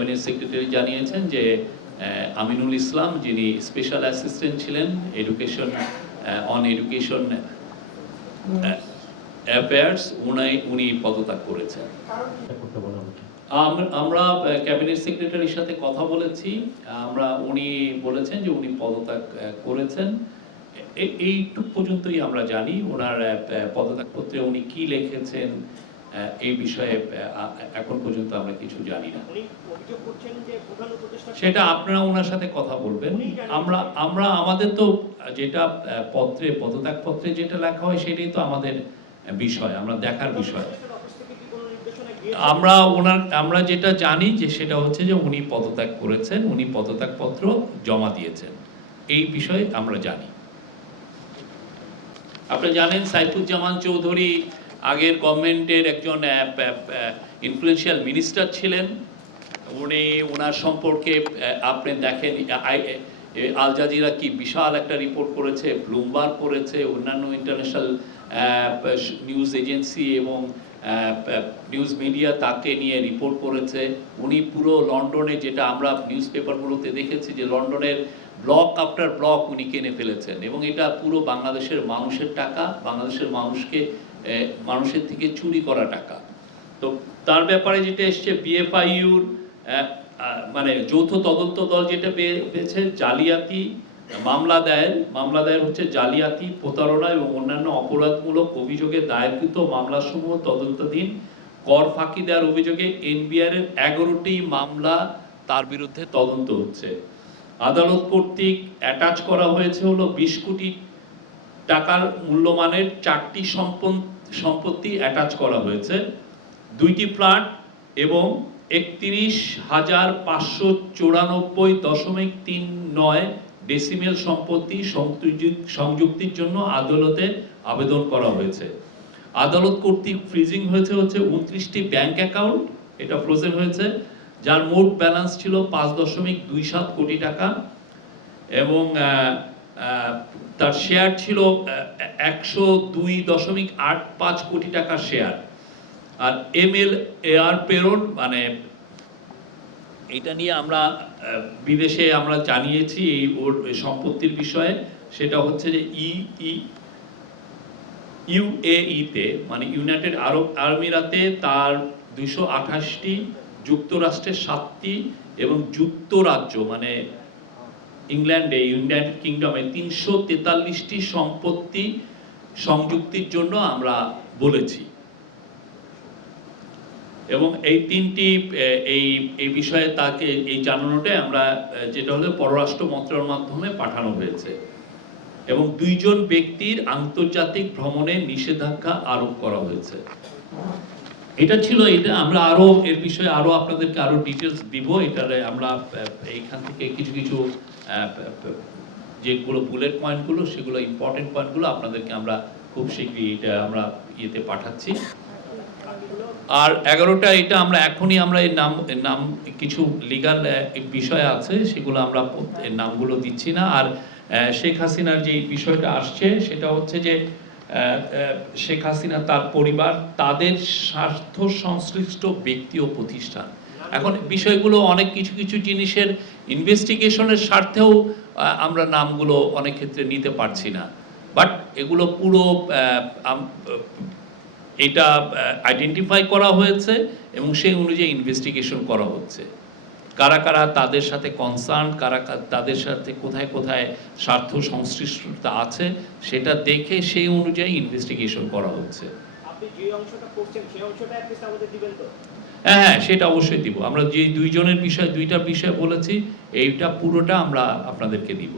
Cabinet secretary জানিয়েছেন যে আমিনুল ইসলাম, যিনি স্পেশাল অ্যাসিস্ট্যান্ট ছিলেন এডুকেশন অন এডুকেশন অ্যাফেয়ার্স, উনি পদত্যাগ করেছেন। আমরা ক্যাবিনেট সেক্রেটারির সাথে কথা বলেছি, উনি বলেছেন যে উনি পদত্যাগ করেছেন। এইটুক পর্যন্তই আমরা জানি। ওনার পদত্যাগপত্রে উনি কি লিখেছেন এই বিষয়ে এখন পর্যন্ত আমরা কিছু জানি না। সেটা আপনারা ওনার সাথে কথা বলবেন। আমরা আমাদের তো যেটা পদত্যাগ পত্রে যেটা লেখা হয় সেটাই তো আমাদের বিষয়, আমরা দেখার বিষয়। আমরা যেটা জানি যে সেটা হচ্ছে যে উনি পদত্যাগ করেছেন, উনি পদত্যাগ পত্র জমা দিয়েছেন, এই বিষয়ে আমরা জানি। আপনারা জানেন সাইফুজ্জামান চৌধুরী আগের গভর্নমেন্টের একজন ইনফ্লুয়েন্সিয়াল মিনিস্টার ছিলেন। ওনার সম্পর্কে আপনি দেখেন আল জাজিরা কি বিশাল একটা রিপোর্ট করেছে, ব্লুমবার্গ করেছে, অন্যান্য ইন্টারন্যাশনাল নিউজ এজেন্সি এবং নিউজ মিডিয়া তাকে নিয়ে রিপোর্ট করেছে। উনি পুরো লন্ডনে, যেটা আমরা নিউজ পেপারগুলোতে দেখেছি, যে লন্ডনের ব্লক আফটার ব্লক উনি কিনে ফেলেছেন, এবং এটা পুরো বাংলাদেশের মানুষের টাকা, বাংলাদেশের মানুষের থেকে চুরি করা টাকা। তো তার ব্যাপারে যেটা এসছে, বিএফআইইউর মানে যৌথ তদন্ত দল যেটা পেয়েছে, জালিয়াতি মামলা দায়ের হচ্ছে জালিয়াতি, প্রতারণা এবং অন্যান্য অপরাধমূলক অভিযোগে দায়েরকৃত মামলাসমূহ তদন্তাধীন। কর ফাঁকি দেওয়ার অভিযোগে এনবিআর এর 11টি মামলা তার বিরুদ্ধে তদন্ত হচ্ছে। আদালত কর্তৃক অ্যাটাচ করা হয়েছে হলো 20 কোটি টাকার মূল্যমানের 4টি সম্পত্তি অ্যাটাচ করা হয়েছে, 2টি ফ্ল্যাট এবং 31,594.39 ডেসিমেল সম্পত্তি সংযুক্তির জন্য আদালতে আবেদন করা হয়েছে। আদালত কর্তৃক ফ্রিজিং হয়েছে 29টি ব্যাংক অ্যাকাউন্ট, এটা ফ্রোজেন হয়েছে, যার মোট ব্যালেন্স ছিল 5.27 কোটি টাকা, এবং তার শেয়ার ছিল 102.85 কোটি টাকার শেয়ার। আর MLAR প্রেরণ, মানে এটা নিয়ে আমরা বিদেশে আমরা জানিয়েছি এই ওর সম্পত্তির বিষয়ে, সেটা হচ্ছে যে UAE-তে, মানে ইউনাইটেড আরব আমিরাতে তার 228টি, যুক্তরাষ্ট্রের 7টি এবং যুক্তরাজ্য মানে ইংল্যান্ডে, ইউনাইটেড কিংডমে 343টি সম্পত্তি সংযুক্তির জন্য আমরা বলেছি। এবং এই 3টি এই বিষয়ে তাকে এই জানানোটা আমরা যেটা হলো পররাষ্ট্র মন্ত্রণালয়ের মাধ্যমে পাঠানো হয়েছে, এবং 2 জন ব্যক্তির আন্তর্জাতিক ভ্রমণে নিষেধাজ্ঞা আরোপ করা হয়েছে। এটা আমরা আরো এর বিষয়ে আরো আপনাদেরকে আরো ডিটেইলস দিব। এটারে আমরা এইখান থেকে কিছু যেগুলো বুলেট পয়েন্টগুলো, সেগুলো ইম্পর্টেন্ট পয়েন্টগুলো আপনাদেরকে আমরা খুব শীঘ্রই এটা আমরা ইয়েতে পাঠাচ্ছি। আর 11টা এটা আমরা এখনই এর নাম কিছু লিগ্যাল বিষয় আছে, সেগুলো আমরা নামগুলো দিচ্ছি না। আর শেখ হাসিনার যে বিষয়টা আসছে সেটা হচ্ছে যে শেখ হাসিনা, তার পরিবার, তাদের স্বার্থ সংশ্লিষ্ট ব্যক্তি ও প্রতিষ্ঠান, এখন বিষয়গুলো অনেক কিছু জিনিসের ইনভেস্টিগেশনের স্বার্থেও আমরা নামগুলো অনেক ক্ষেত্রে নিতে পারছি না, বাট এগুলো পুরো এটা আইডেন্টিফাই করা হয়েছে এবং সেই অনুযায়ী ইনভেস্টিগেশন করা হচ্ছে। কারা তাদের সাথে কনসার্ন, তাদের সাথে কোথায় স্বার্থ সংশ্লিষ্টতা আছে, সেটা দেখে সেই অনুযায়ী ইনভেস্টিগেশন করা হচ্ছে। আপনি যে অংশটা করছেন সেই অংশটা অ্যাটলিস্ট আমাদের দিবেন তো? হ্যাঁ, সেটা অবশ্যই দিব। আমরা যে 2 জনের বিষয়, 2টা বিষয় বলেছি, এইটা পুরোটা আমরা আপনাদেরকে দিব।